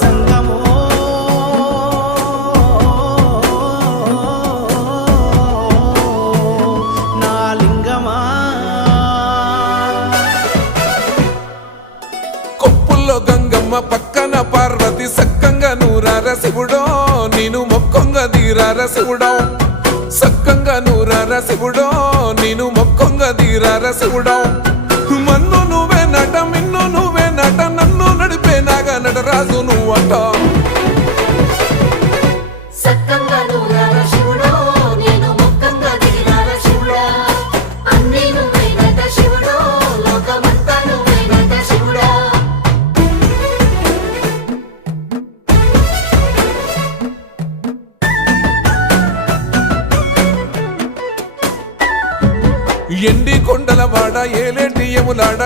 జంగమో నా లింగమా కొప్పుల్లో గంగమ్మ పక్కన పార్వతి సక్కంగా నూరార శివుడో నేను మొక్కంగా తీరార శివుడో సక్కంగా నూరార శివుడో నేను మొక్కంగా తీరార శివుడో మన్ను నువ్వే నట మిన్ను నువ్వే నట నన్ను నడిపే నాగా నటరాజు నువ్వట ఎండి కొండల వాడ ఏలేటి యములాడ